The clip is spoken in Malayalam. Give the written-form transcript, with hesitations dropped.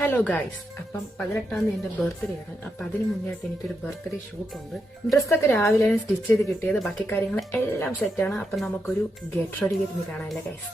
ഹലോ ഗൈസ്, അപ്പം 18-ാം തീയതി എന്റെ ബർത്ത്ഡേ ആണ്. അപ്പൊ അതിന് മുന്നേയായിട്ട് എനിക്കൊരു ബർത്ത്ഡേ ഷൂട്ട് ഉണ്ട്. ഡ്രസ്സൊക്കെ രാവിലെ സ്റ്റിച്ച് ചെയ്ത് കിട്ടിയത്, ബാക്കി കാര്യങ്ങൾ എല്ലാം സെറ്റാണ്. അപ്പൊ നമുക്കൊരു ഗെറ്റ് റെഡി വിത്ത് മീ കാണാമല്ലേ ഗൈസ്.